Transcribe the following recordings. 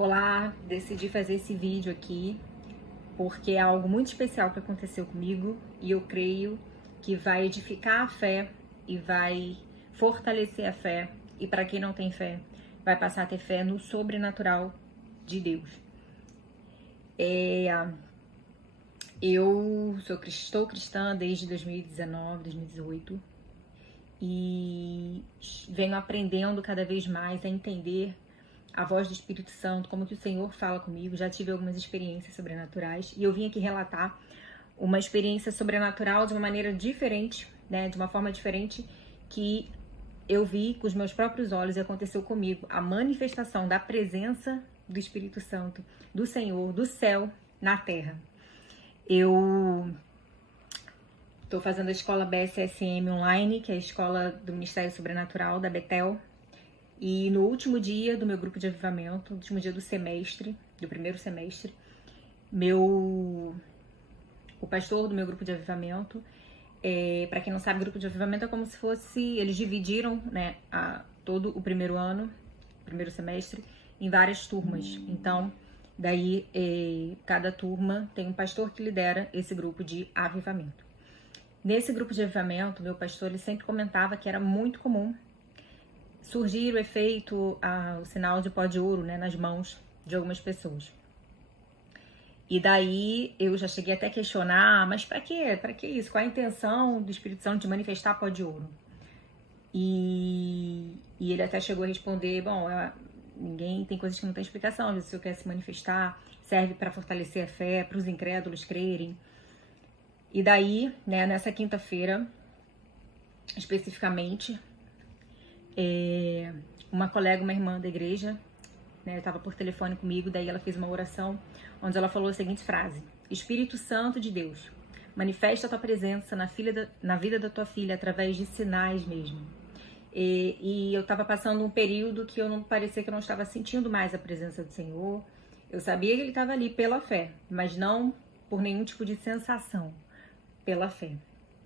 Olá, decidi fazer esse vídeo aqui porque é algo muito especial que aconteceu comigo e eu creio que vai edificar a fé e vai fortalecer a fé. E para quem não tem fé, vai passar a ter fé no sobrenatural de Deus. Eu estou cristã desde 2019, 2018 e venho aprendendo cada vez mais a entender a voz do Espírito Santo, como que o Senhor fala comigo. Já tive algumas experiências sobrenaturais e eu vim aqui relatar uma experiência sobrenatural de uma maneira diferente, né, de uma forma diferente, que eu vi com os meus próprios olhos e aconteceu comigo. A manifestação da presença do Espírito Santo, do Senhor, do céu na terra. Eu estou fazendo a escola BSSM online, que é a escola do Ministério Sobrenatural da Betel. E no último dia do meu grupo de avivamento, no último dia do semestre, do primeiro semestre, o pastor do meu grupo de avivamento, para quem não sabe, grupo de avivamento é como se fosse, eles dividiram, né, todo o primeiro ano, primeiro semestre, em várias turmas. Então, daí cada turma tem um pastor que lidera esse grupo de avivamento. Nesse grupo de avivamento, meu pastor, ele sempre comentava que era muito comum surgir o efeito, o sinal de pó de ouro, né, nas mãos de algumas pessoas. E daí eu já cheguei até a questionar, mas para quê? Para que isso? Qual a intenção do Espírito Santo de manifestar pó de ouro? E ele até chegou a responder, bom, ninguém tem coisas que não tem explicação, se o Senhor quer se manifestar, serve para fortalecer a fé, para os incrédulos crerem. E daí, né, nessa quinta-feira, especificamente, uma colega, uma irmã da igreja, né, estava por telefone comigo, daí ela fez uma oração onde ela falou a seguinte frase: Espírito Santo de Deus, manifesta a tua presença na vida da tua filha através de sinais mesmo. E eu estava passando um período que eu não parecia que eu não estava sentindo mais a presença do Senhor. Eu sabia que ele estava ali pela fé, mas não por nenhum tipo de sensação, pela fé.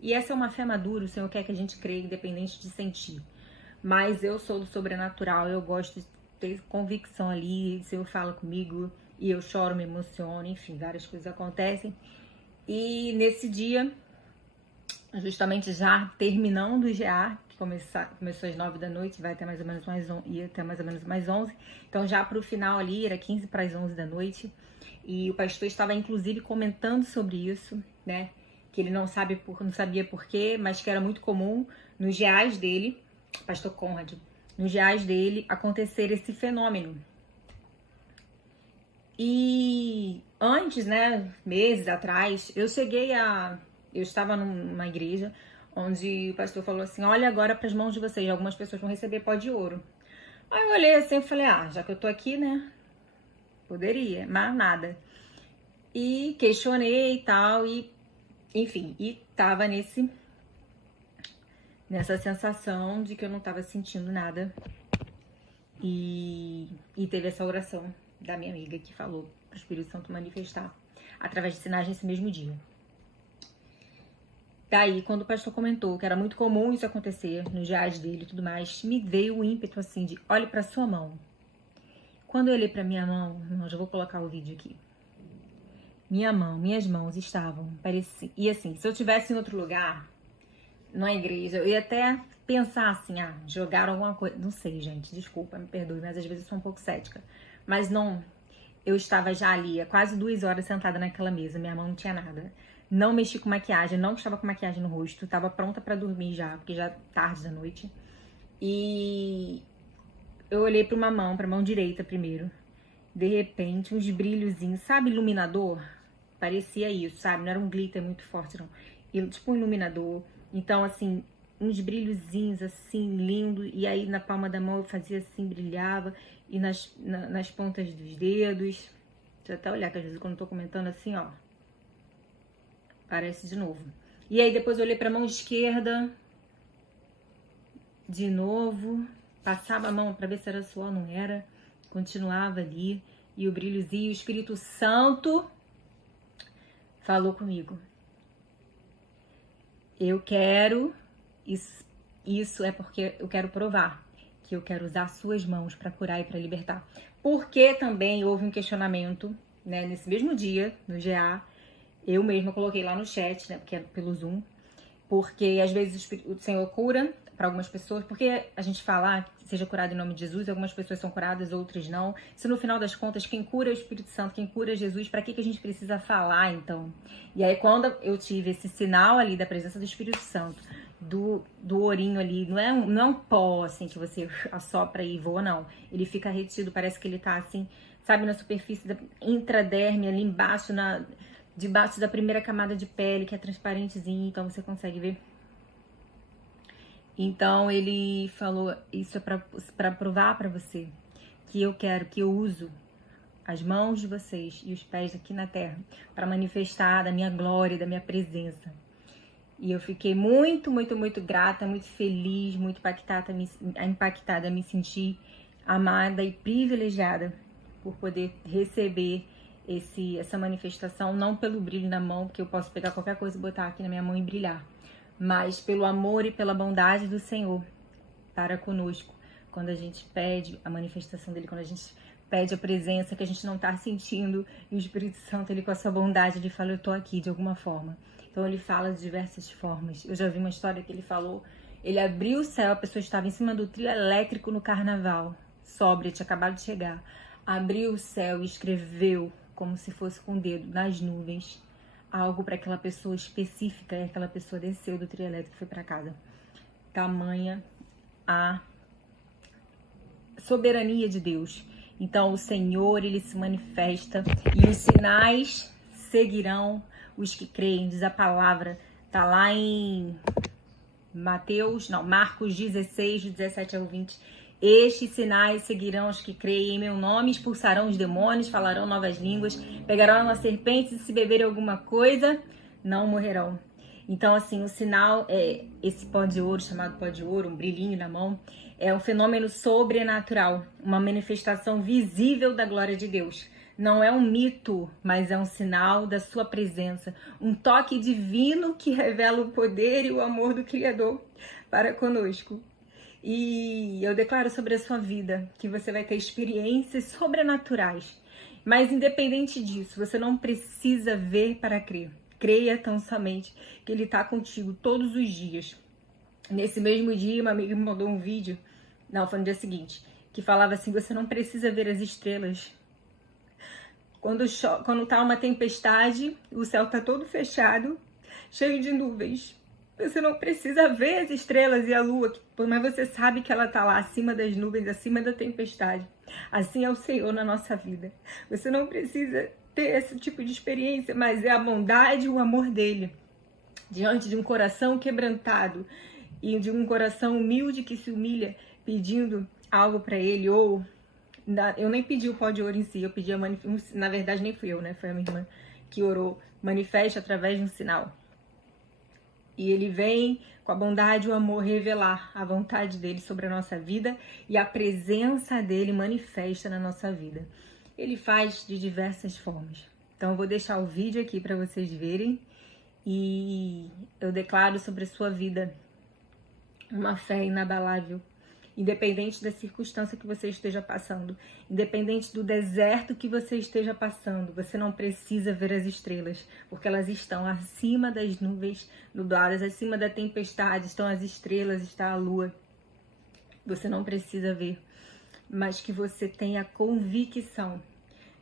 E essa é uma fé madura, o Senhor quer que a gente creia independente de sentir. Mas eu sou do sobrenatural, eu gosto de ter convicção ali, o Senhor fala comigo e eu choro, me emociono, enfim, várias coisas acontecem. E nesse dia, justamente já terminando o GA, que começou às 9 da noite, vai até mais ou menos ia até mais ou menos mais 11, então já pro final ali, era 15 para as 11 da noite, e o pastor estava inclusive comentando sobre isso, né, que ele não sabia por quê, mas que era muito comum nos GAs dele, pastor Conrad, nos GAs dele acontecer esse fenômeno. E antes, né, meses atrás, eu estava numa igreja onde o pastor falou assim: olha agora para as mãos de vocês, algumas pessoas vão receber pó de ouro. Aí eu olhei assim e falei: já que eu tô aqui, né, poderia, mas nada. E questionei e tal, e enfim, e tava nessa sensação de que eu não tava sentindo nada. E teve essa oração da minha amiga que falou para o Espírito Santo manifestar através de sinais nesse mesmo dia. Daí, quando o pastor comentou que era muito comum isso acontecer nos dias dele e tudo mais, me veio o ímpeto assim de: olhe para sua mão. Quando eu olhei para minha mão, já vou colocar o vídeo aqui. Minhas mãos estavam, parecia, e assim, se eu tivesse em outro lugar, numa igreja, eu ia até pensar assim: jogaram alguma coisa, não sei, gente, desculpa, me perdoe, mas às vezes eu sou um pouco cética, mas não, eu estava já ali há quase 2 horas sentada naquela mesa, minha mão não tinha nada, não mexi com maquiagem, não estava com maquiagem no rosto, estava pronta para dormir já, porque já tarde da noite, e eu olhei para uma mão, para a mão direita primeiro, de repente uns brilhozinhos, sabe, iluminador? Parecia isso, sabe, não era um glitter muito forte não, tipo um iluminador. Então, assim, uns brilhozinhos, assim, lindo. E aí, na palma da mão, eu fazia assim, brilhava. E nas pontas dos dedos. Deixa eu até olhar, que às vezes quando eu tô comentando assim, ó, parece de novo. E aí, depois eu olhei pra mão esquerda. De novo. Passava a mão pra ver se era suor, não era. Continuava ali. E o brilhozinho, o Espírito Santo falou comigo: eu quero... Isso é porque eu quero provar que eu quero usar suas mãos para curar e para libertar. Porque também houve um questionamento, né, nesse mesmo dia, no GA, eu mesma coloquei lá no chat, né, porque é pelo Zoom, porque às vezes o Senhor cura para algumas pessoas, porque a gente fala que seja curado em nome de Jesus, algumas pessoas são curadas, outras não. Se no final das contas quem cura é o Espírito Santo, quem cura é Jesus, para que a gente precisa falar então? E aí quando eu tive esse sinal ali da presença do Espírito Santo, do ourinho ali, não é um pó assim que você assopra e voa, não. Ele fica retido, parece que ele tá assim, sabe, na superfície da intraderme, ali embaixo, debaixo da primeira camada de pele, que é transparentezinho, então você consegue ver. Então ele falou, isso é para provar para você que eu quero, que eu uso as mãos de vocês e os pés aqui na terra para manifestar da minha glória, da minha presença. E eu fiquei muito, muito, muito grata, muito feliz, muito impactada, me senti amada e privilegiada por poder receber essa manifestação, não pelo brilho na mão, porque eu posso pegar qualquer coisa e botar aqui na minha mão e brilhar, mas pelo amor e pela bondade do Senhor para conosco, quando a gente pede a manifestação dele, quando a gente pede a presença que a gente não está sentindo, e o Espírito Santo, ele com a sua bondade, ele fala, eu tô aqui de alguma forma. Então ele fala de diversas formas. Eu já vi uma história que ele falou, ele abriu o céu, a pessoa estava em cima do trio elétrico no carnaval, sóbria, tinha acabado de chegar, abriu o céu e escreveu, como se fosse com o dedo, nas nuvens, algo para aquela pessoa específica, e aquela pessoa desceu do trio elétrico e foi para casa. Tamanha a soberania de Deus. Então o Senhor, ele se manifesta e os sinais seguirão os que creem, diz a palavra, tá lá em Marcos 16, 17 ao 20. Estes sinais seguirão os que creem em meu nome, expulsarão os demônios, falarão novas línguas, pegarão as serpentes e se beberem alguma coisa, não morrerão. Então, assim, o sinal é esse pó de ouro, chamado pó de ouro, um brilhinho na mão, é um fenômeno sobrenatural, uma manifestação visível da glória de Deus. Não é um mito, mas é um sinal da sua presença, um toque divino que revela o poder e o amor do Criador para conosco. E eu declaro sobre a sua vida que você vai ter experiências sobrenaturais. Mas independente disso, você não precisa ver para crer. Creia tão somente que Ele está contigo todos os dias. Nesse mesmo dia, uma amiga me mandou um vídeo, foi no dia seguinte, que falava assim, você não precisa ver as estrelas. Quando tá uma tempestade, o céu tá todo fechado, cheio de nuvens. Você não precisa ver as estrelas e a lua, mas você sabe que ela tá lá acima das nuvens, acima da tempestade. Assim é o Senhor na nossa vida. Você não precisa ter esse tipo de experiência, mas é a bondade e o amor dele. Diante de um coração quebrantado e de um coração humilde que se humilha, pedindo algo para ele, ou... Eu nem pedi o pó de ouro em si, eu pedi na verdade nem fui eu, né? Foi a minha irmã que orou, manifeste através de um sinal. E ele vem com a bondade e o amor revelar a vontade dele sobre a nossa vida e a presença dele manifesta na nossa vida. Ele faz de diversas formas. Então eu vou deixar o vídeo aqui para vocês verem e eu declaro sobre a sua vida uma fé inabalável. Independente da circunstância que você esteja passando, independente do deserto que você esteja passando, você não precisa ver as estrelas, porque elas estão acima das nuvens nubladas, acima da tempestade, estão as estrelas, está a lua. Você não precisa ver, mas que você tenha convicção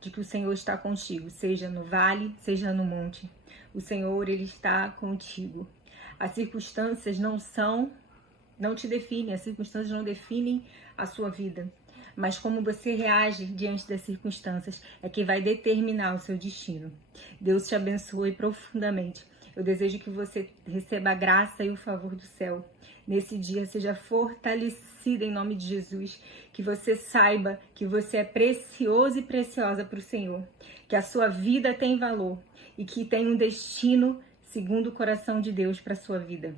de que o Senhor está contigo, seja no vale, seja no monte. O Senhor, ele está contigo. As circunstâncias não te definem, as circunstâncias não definem a sua vida. Mas como você reage diante das circunstâncias é que vai determinar o seu destino. Deus te abençoe profundamente. Eu desejo que você receba a graça e o favor do céu. Nesse dia, seja fortalecida em nome de Jesus. Que você saiba que você é precioso e preciosa para o Senhor. Que a sua vida tem valor e que tem um destino segundo o coração de Deus para a sua vida.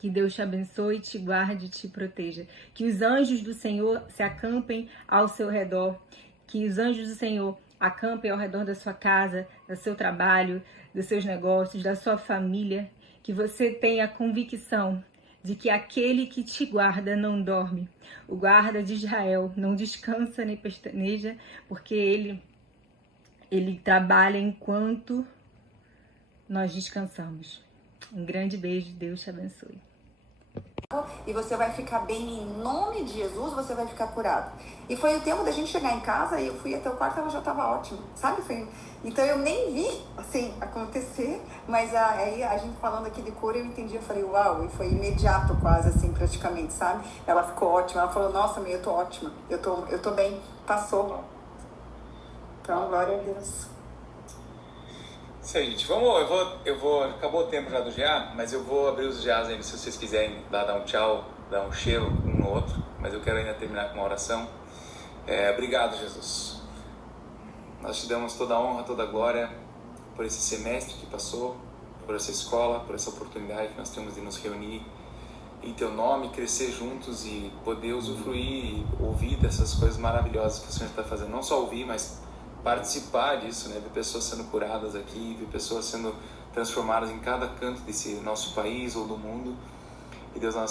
Que Deus te abençoe, te guarde e te proteja. Que os anjos do Senhor se acampem ao seu redor. Que os anjos do Senhor acampem ao redor da sua casa, do seu trabalho, dos seus negócios, da sua família. Que você tenha a convicção de que aquele que te guarda não dorme. O guarda de Israel não descansa nem pestaneja, porque ele trabalha enquanto nós descansamos. Um grande beijo, Deus te abençoe. E você vai ficar bem em nome de Jesus, você vai ficar curado. E foi o tempo da gente chegar em casa e eu fui até o quarto e ela já estava ótima, sabe? Então eu nem vi, assim, acontecer, mas aí a gente falando aqui de cura, eu entendi, eu falei, uau, e foi imediato quase, assim, praticamente, sabe? Ela ficou ótima, ela falou, nossa, mãe, eu tô ótima, eu tô bem, passou. Então, glória a Deus. Isso aí, gente. Acabou o tempo já do GA, mas eu vou abrir os GAs aí se vocês quiserem dar um tchau, dar um cheiro um no outro, mas eu quero ainda terminar com uma oração. Obrigado, Jesus. Nós te damos toda a honra, toda a glória por esse semestre que passou, por essa escola, por essa oportunidade que nós temos de nos reunir em Teu nome, crescer juntos e poder usufruir e ouvir dessas coisas maravilhosas que o Senhor está fazendo. Não só ouvir, mas participar disso, né? Ver pessoas sendo curadas aqui, ver pessoas sendo transformadas em cada canto desse nosso país ou do mundo. E Deus, nós